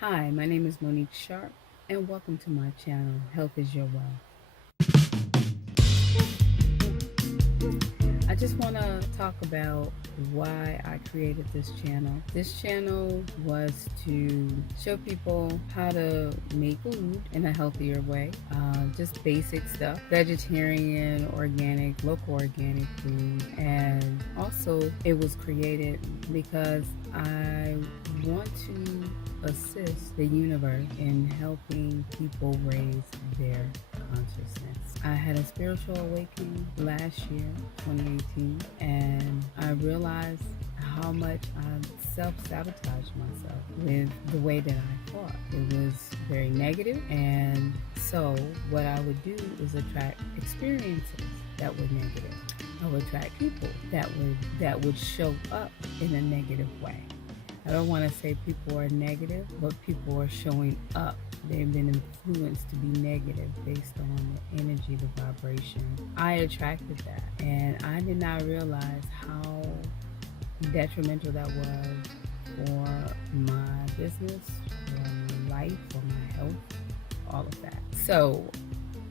Hi, my name is Monique Sharp, and welcome to my channel, Health is Your Wealth. I just want to talk about why I created this channel. This channel was to show people how to make food in a healthier way, just basic stuff, vegetarian, organic, local organic food. And also it was created because I want to assist the universe in helping people raise their consciousness. I had a spiritual awakening last year, 2018, and I realized how much I self-sabotaged myself with the way that I thought. It was very negative, and so what I would do is attract experiences that were negative. I would attract people that would show up in a negative way. I don't want to say people are negative, but people are showing up. They've been influenced to be negative based on the energy, the vibration. I attracted that, and I did not realize how detrimental that was for my business, for my life, for my health, all of that. So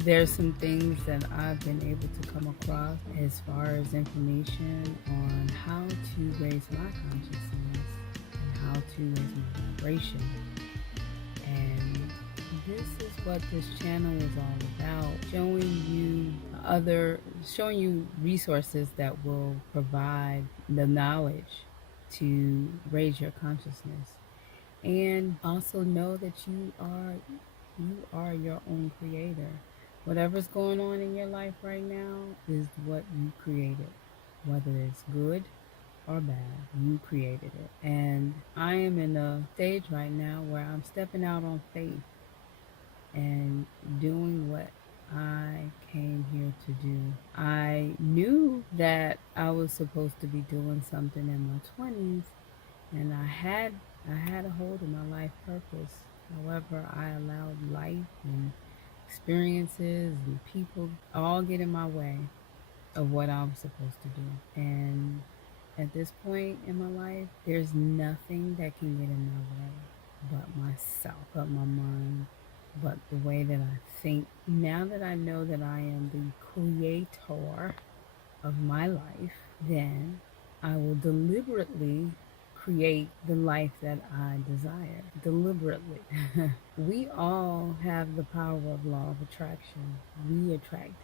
there's some things that I've been able to come across as far as information on how to raise my consciousness and how to raise my vibration. And this is what this channel is all about, showing you resources that will provide the knowledge to raise your consciousness, and also know that you are your own creator. Whatever's going on in your life right now is what you created, whether it's good or bad. You created it. And I am in a stage right now where I'm stepping out on faith and doing what I came here to do. I knew that I was supposed to be doing something in my 20s, and I had a hold of my life purpose. However, I allowed life and experiences and people all get in my way of what I'm supposed to do. And at this point in my life, there's nothing that can get in my way but myself, but my mind, but the way that I think. Now that I know that I am the creator of my life, then I will deliberately create the life that I desire. Deliberately. We all have the power of law of attraction. We attract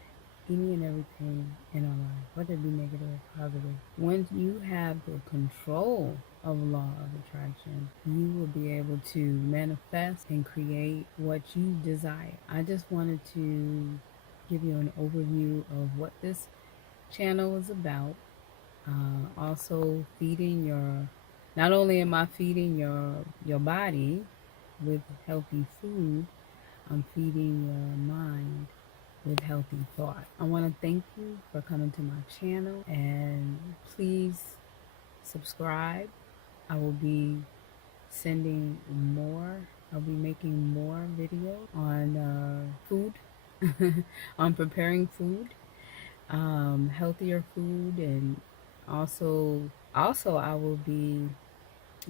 any and everything in our life, whether it be negative or positive. When you have the control of law of attraction, you will be able to manifest and create what you desire. I just wanted to give you an overview of what this channel is about. Also feeding not only am I feeding your body with healthy food, I'm feeding your mind with healthy thought. I want to thank you for coming to my channel, and please subscribe. I will be sending more. I'll be making more videos on food, on preparing food, healthier food, and also I will be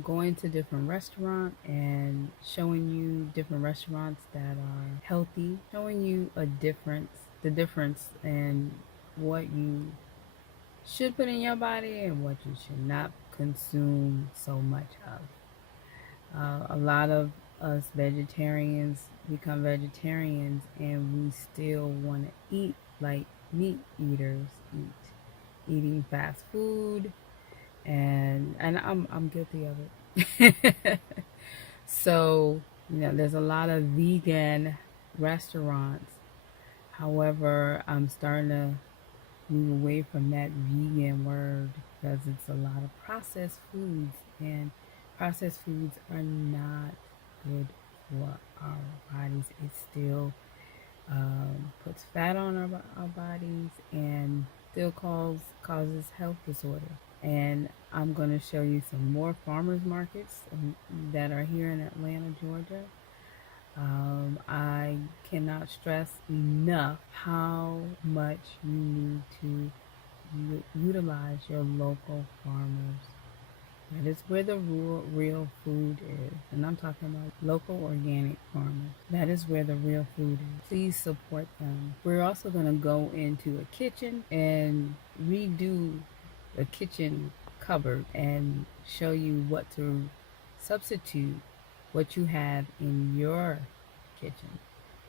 going to different restaurants and showing you different restaurants that are healthy, showing you the difference in what you should put in your body and what you should not consume so much of. A lot of us vegetarians become vegetarians, and we still want to eat like meat eaters eating fast food, and I'm guilty of it. So, there's a lot of vegan restaurants. However, I'm starting to move away from that vegan word because it's a lot of processed foods, and processed foods are not good for our bodies. It still puts fat on our bodies and still causes health disorders. And I'm going to show you some more farmers markets that are here in Atlanta, Georgia. I cannot stress enough how much you need to utilize your local farmers That is where the real food is. And I'm talking about local organic farmers. That is where the real food is. Please support them. We're also going to go into a kitchen and redo the kitchen cupboard and show you what to substitute what you have in your kitchen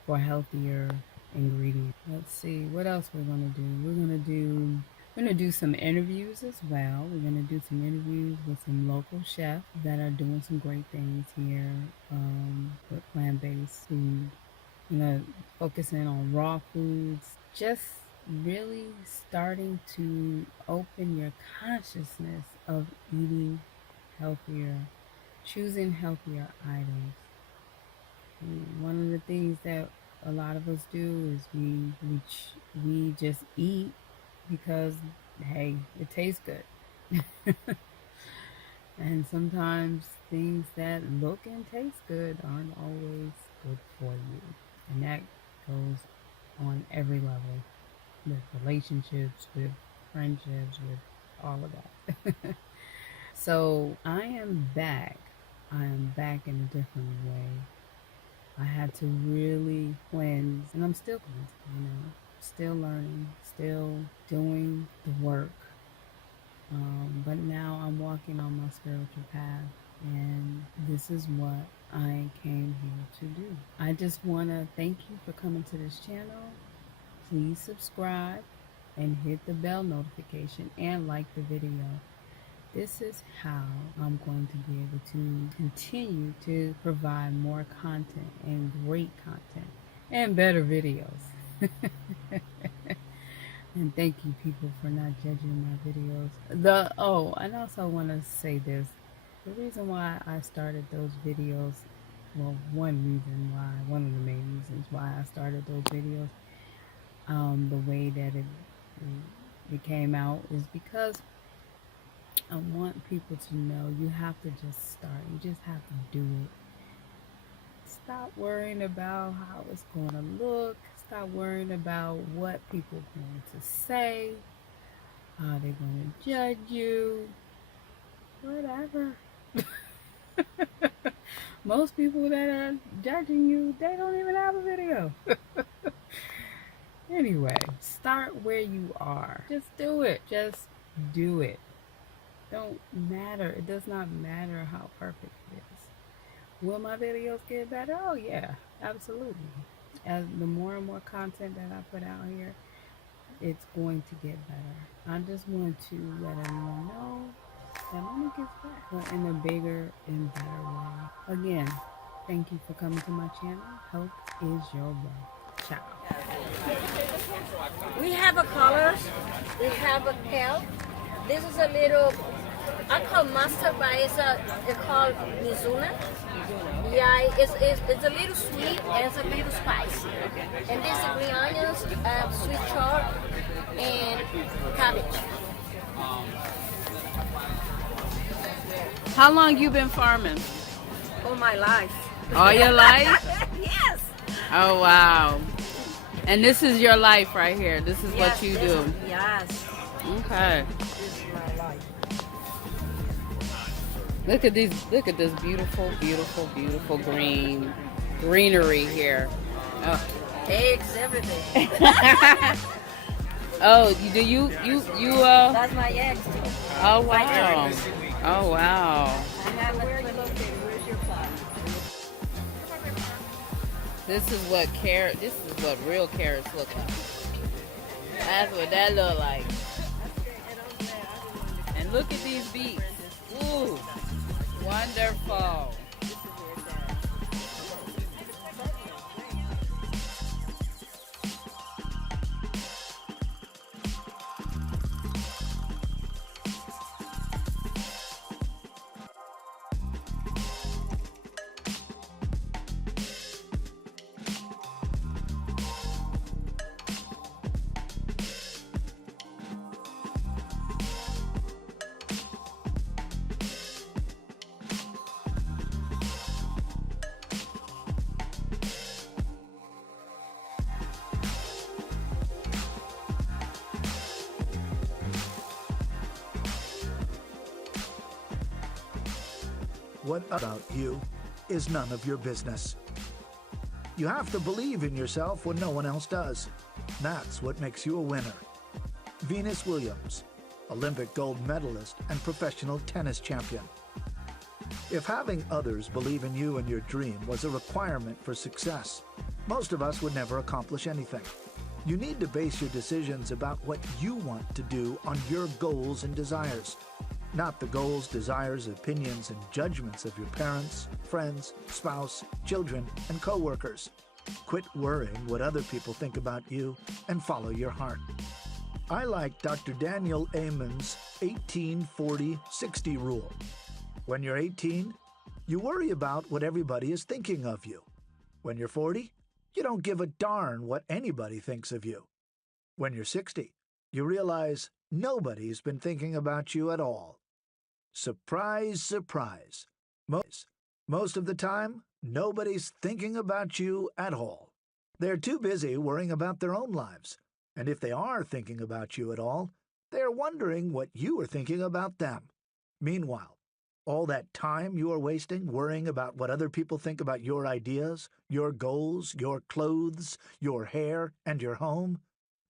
for healthier ingredients. Let's see what else we're going to do. We're gonna do some interviews as well. We're gonna do some interviews with some local chefs that are doing some great things here with plant-based food. You know, focusing on raw foods, just really starting to open your consciousness of eating healthier, choosing healthier items. And one of the things that a lot of us do is we just eat because hey, it tastes good. And sometimes things that look and taste good aren't always good for you. And that goes on every level, with relationships, with friendships, with all of that. So I am back. I am back in a different way. I had to really cleanse, and I'm still cleansing, you know, still learning, still doing the work. But now I'm walking on my spiritual path, and this is what I came here to do. I just want to thank you for coming to this channel. Please subscribe and hit the bell notification and like the video. This is how I'm going to be able to continue to provide more content and great content and better videos. And thank you people for not judging my videos. And I also want to say this. The reason why I started those videos, well, one of the main reasons why I started those videos, the way that it came out is because I want people to know you have to just start. You just have to do it. Stop worrying about how it's going to look. Stop worrying about what people are going to say, how they're going to judge you, whatever. Most people that are judging you, they don't even have a video. Anyway, start where you are. Just do it. Just do it. Don't matter. It does not matter how perfect it is. Will my videos get better? Oh yeah, absolutely. As the more and more content that I put out here, it's going to get better. I just want to let everyone know that when it gets better, but in a bigger and better way. Again, thank you for coming to my channel. Health is your wealth. Ciao. We have a colors. We have a kale. This is a little, I call mustard, but it's called Mizuna. Yeah, it's a little sweet and it's a little spicy. And this is green onions, sweet chard, and cabbage. How long you been farming? All my life. All your life? Yes. Oh wow. And this is your life right here. This is Yes, what you do. Yes. Okay. This is my life. Look at this beautiful, beautiful, beautiful greenery here. Oh. Eggs, everything. Oh, you That's my eggs too. Oh wow. Oh wow. I have where are you located? Where's your plot? This is what real carrots look like. That's what that look like. And look at these beets. Ooh, wonderful. What about you is none of your business. You have to believe in yourself when no one else does. That's what makes you a winner. Venus Williams, Olympic gold medalist and professional tennis champion. If having others believe in you and your dream was a requirement for success, most of us would never accomplish anything. You need to base your decisions about what you want to do on your goals and desires, not the goals, desires, opinions, and judgments of your parents, friends, spouse, children, and co-workers. Quit worrying what other people think about you and follow your heart. I like Dr. Daniel Amen's 18-40-60 rule. When you're 18, you worry about what everybody is thinking of you. When you're 40, you don't give a darn what anybody thinks of you. When you're 60, you realize nobody's been thinking about you at all. Surprise, surprise. Most of the time, nobody's thinking about you at all. They're too busy worrying about their own lives. And if they are thinking about you at all, they're wondering what you are thinking about them. Meanwhile, all that time you are wasting worrying about what other people think about your ideas, your goals, your clothes, your hair, and your home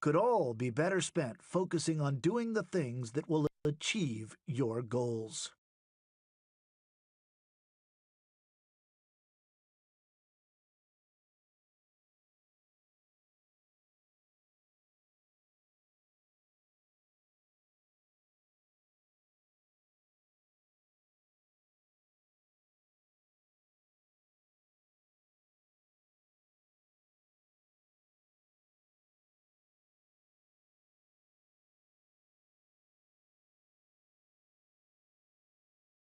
could all be better spent focusing on doing the things that will achieve your goals.